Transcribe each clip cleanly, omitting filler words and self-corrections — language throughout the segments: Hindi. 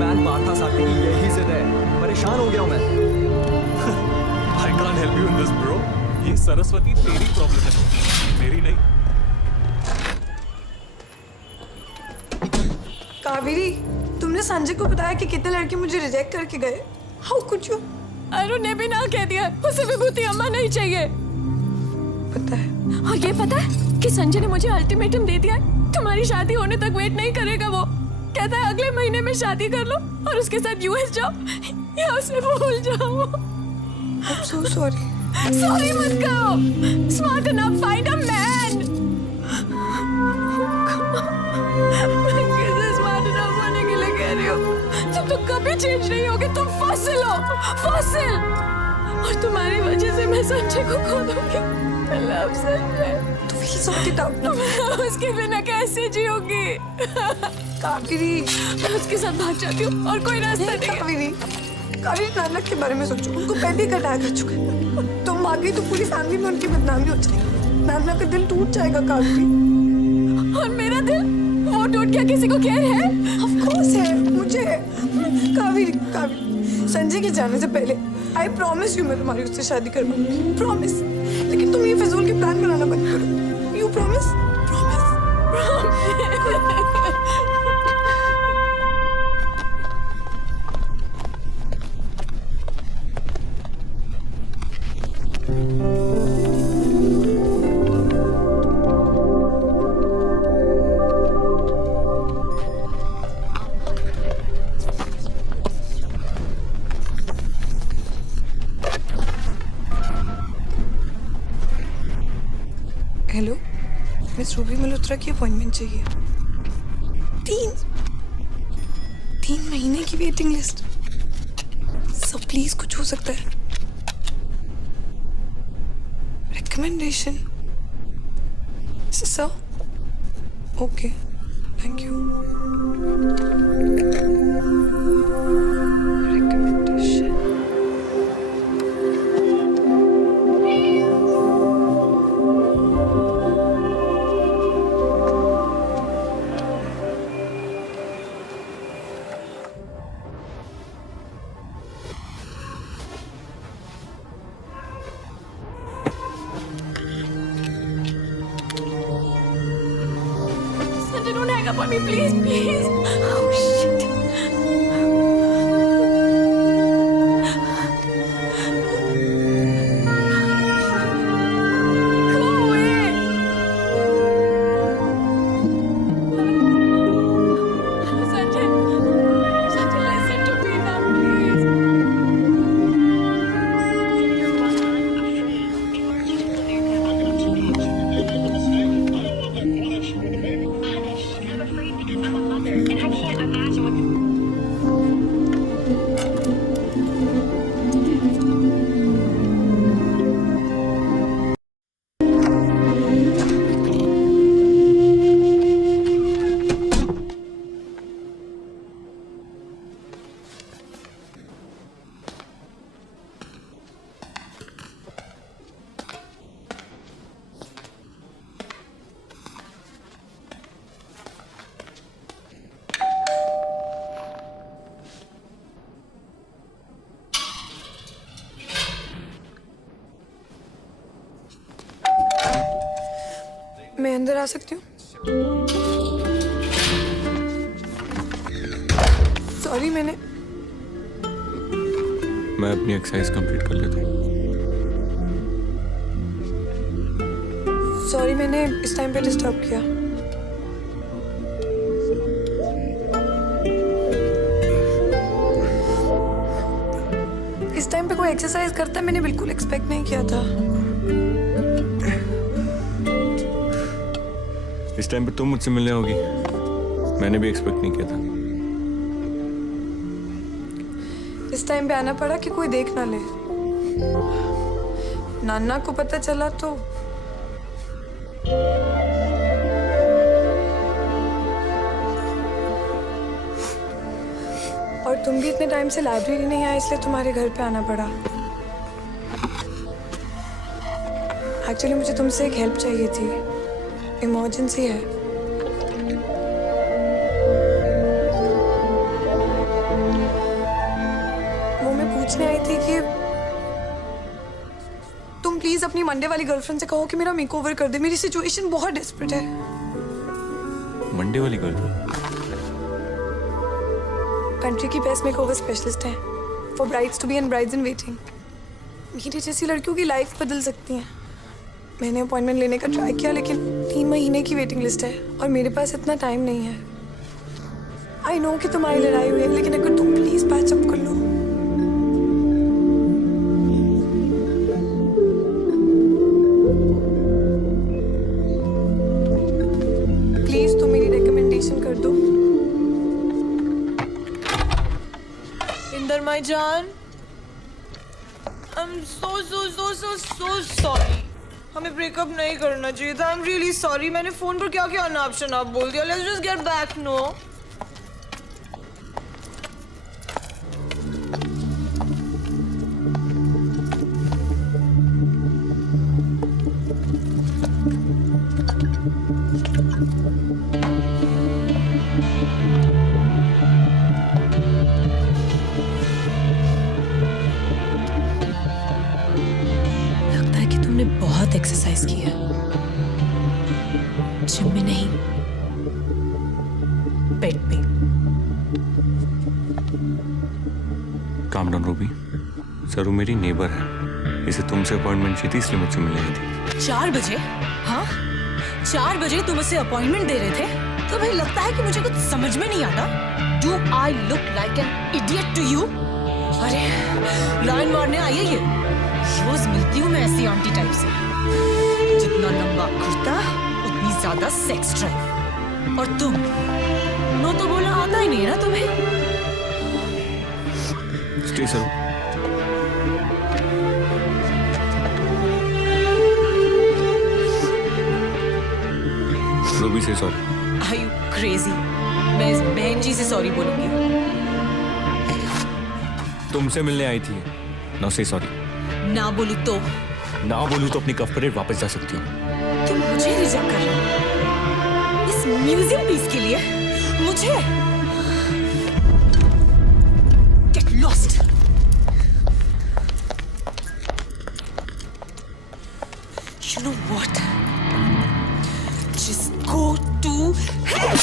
मैन पार्था सारथी की यही जिद है। परेशान हो गया हूं मैं। I can't help you in this, bro. ये सरस्वती तेरी प्रॉब्लम है, मेरी नहीं। कावेरी, तुमने संजय को बताया कि कितने लड़के मुझे रिजेक्ट करके गए? How could you? अरुण ने भी ना कह दिया, उसे विभूति अम्मा नहीं चाहिए। पता है। और ये पता है कि संजय ने मुझे अल्टीमेटम दे दिया है, तुम्हारी शादी होने तक वेट नहीं करेगा। वो कहता है अगले महीने में शादी कर लो और उसके साथ यूएस जाओ या उसे भूल जाओ। I'm so sorry. सॉरी मत करो। Smart enough, find a man. मैं किसे स्मार्ट इनफ होने के लिए कह रही हूँ? तुम तो कभी चेंज नहीं होगे, तुम फॉसिल हो, फॉसिल। और तुम्हारी वजह से मैं संजय को खो दूंगी। I love Sanjay. तो please sort it out now. मैं उसके बिना कैसे जीऊंगी? कावेरी, मैं उसके साथ भाग जाती हूँ और कोई रास्ता नहीं है। कावेरी, कावेरी नानक के बारे में सोचो। उनको पहले ही कटाया कर चुके हैं। तुम भाग गई तो पूरी फैमिली में उनकी बदनामी हो जाएगी। नाना का दिल टूट जाएगा कावेरी। और मेरा दिल, वो टूट गया, किसी को केयर है? Of course है, मुझे। कावेरी, कावेरी, संजय के जाने से पहले I promise you मैं तुम्हारी उससे शादी करवाऊंगी। प्रॉमिस। लेकिन तुम ये फिजूल के प्लान बनाना बंद करो। You promise? Hello, miss Ruby Malhotra की अपॉइंटमेंट चाहिए। 3 महीने की वेटिंग लिस्ट। सब प्लीज, कुछ हो सकता है। Recommendation sir? Okay, thank you. Recommendation. Sanjay, don't hang up on me, please, please. Oh shit. Go away. Sanjay, Sanjay, listen to me now, please. मैं अंदर आ सकती हूँ? सॉरी, मैं अपनी एक्सरसाइज कंप्लीट कर लेता हूँ। सॉरी, मैंने इस टाइम पे डिस्टर्ब किया। इस टाइम पे कोई एक्सरसाइज करता मैंने बिल्कुल एक्सपेक्ट नहीं किया था। इस टाइम पे तुम मुझसे मिलने होगी, मैंने भी एक्सपेक्ट नहीं किया था। इस टाइम पे आना पड़ा कि कोई देख ना ले। नाना को पता चला तो और तुम भी इतने टाइम से लाइब्रेरी नहीं आए, इसलिए तुम्हारे घर पे आना पड़ा। एक्चुअली मुझे तुमसे एक हेल्प चाहिए थी, इमरजेंसी है। प्लीज अपनी मंडे वाली गर्लफ्रेंड से कहो कि मेरा मेकओवर कर दे, मेरी सिचुएशन बहुत डेस्परेट है। मंडे वाली गर्ल? कंट्री की बेस्ट मेकओवर स्पेशलिस्ट है for brides to be and brides in waiting. मेरी जैसी लड़कियों की लाइफ बदल सकती है। मैंने अपॉइंटमेंट लेने का ट्राई किया लेकिन 3 महीने की वेटिंग लिस्ट है और मेरे पास इतना टाइम नहीं है। आई नो कि तुम्हारी लड़ाई हुई है लेकिन अगर तुम प्लीज पैच अप कर लो। प्लीज तुम मेरी रिकमेंडेशन कर दो। इंदर माई जान, आई एम so sorry. हमें ब्रेकअप नहीं करना चाहिए था। I am really sorry. मैंने फोन पर क्या क्या अनाप शनाप बोल दिया। Let's just get back. No तुमने बहुत एक्सरसाइज की है, जिम में नहीं, बेड पे। काम डाउन रूबी, सरू मेरी नेबर है, इसे तुमसे अपॉइंटमेंट चाहिए थी इसलिए मुझसे मिलने आई थी। 4 बजे? हाँ, 4 बजे तुम उसे अपॉइंटमेंट दे रहे थे? तो भाई लगता है कि मुझे कुछ समझ में नहीं आता। Do I look like an idiot to you? अरे लाइन मारने आई है ये। रोज मिलती हूँ मैं ऐसी आंटी टाइप से। जितना लंबा कुर्ता उतनी ज्यादा सेक्स ड्राइव। और तुम नो तो बोला आता ही नहीं है ना तुम्हें। स्टे सरू। रूबी से सॉरी। Are you crazy? मैं इस बहन जी से सॉरी बोलूंगी। तुमसे मिलने आई थी, नो से सॉरी। ना बोलूं तो? ना बोलूं तो अपनी कफ परेड वापस जा सकती हूँ। तुम मुझे रिजेक्ट कर रहे हो इस म्यूजियम पीस के लिए? मुझे? Get lost. You know what? Just go to hell.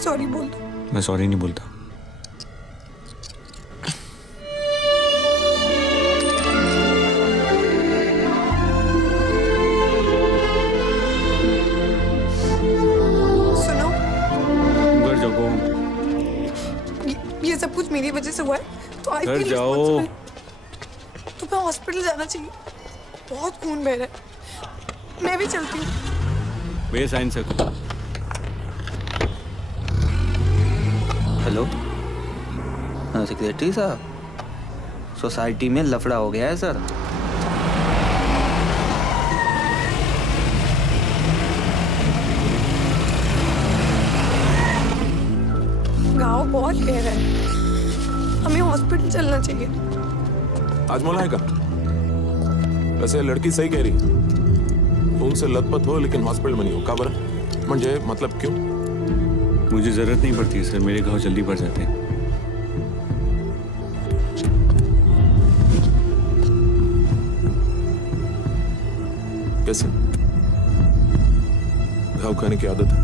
Sorry बोल दो। मैं सॉरी नहीं बोलता। सुनो, घर जाओ। ये सब कुछ मेरी वजह से हुआ है तो आई घर फील जाओ। रिस्पांसिबल। तुम्हें हॉस्पिटल जाना चाहिए, बहुत खून बह रहा है। मैं भी चलती हूँ। बेसाइन से हेलो, हाँ सेक्रेटरी साहब, सोसाइटी में लफड़ा हो गया है सर। गाँव बहुत गहरा है, हमें हॉस्पिटल चलना चाहिए। आज मोला है का? वैसे लड़की सही कह रही, तुमसे लथपथ हो लेकिन हॉस्पिटल में नहीं हो। का बरं? म्हणजे मतलब क्यों? मुझे जरूरत नहीं पड़ती है सर, मेरे घाव जल्दी बढ़ जाते हैं। कैसे? घाव खाने की आदत है।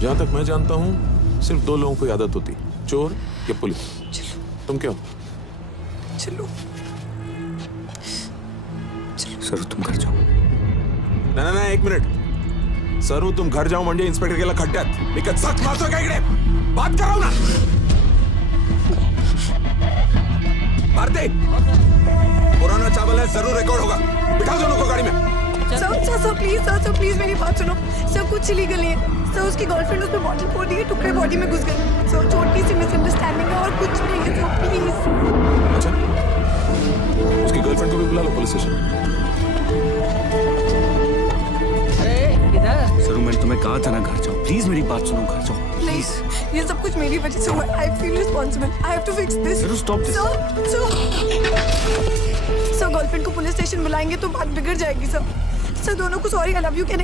जहां तक मैं जानता हूं सिर्फ 2 लोगों को आदत होती, चोर या पुलिस। चलो। तुम क्या हो? चलो। सर तुम घर जाओ। ना 1 मिनिट सरू, तुम घर जाओ म्हणजे इन्स्पेक्टर गेला खड्ड्यात. मी का झक मारतोय का इकडे? बात कराव ना. भारती, पुराना चावल है, जरूर रिकॉर्ड होगा. बिठाओ दोनों को गाड़ी में. सर प्लीज मेरी बात सुनो। सर कुछ इलीगल नहीं है। सर उसकी गर्लफ्रेंड उस पे बॉटल फोड़ दी है, टुकड़े बॉडी में घुस गए। सर छोटी सी मिसअंडरस्टैंडिंग है और कुछ नहीं है। Sir please. अच्छा, उसकी गर्लफ्रेंड को भी बुला लो पुलिस स्टेशन. सरू मैंने तुम्हें कहा था ना घर जाओ। प्लीज मेरी बात सुनो, घर जाओ प्लीज। ये सब कुछ मेरी वजह से हुआ है। I feel responsible. I have to fix this. Saru stop this. Sir girlfriend को पुलिस स्टेशन बुलाएंगे तो बात बिगड़ जाएगी। सर दोनों को सॉरी आई लव यू कहने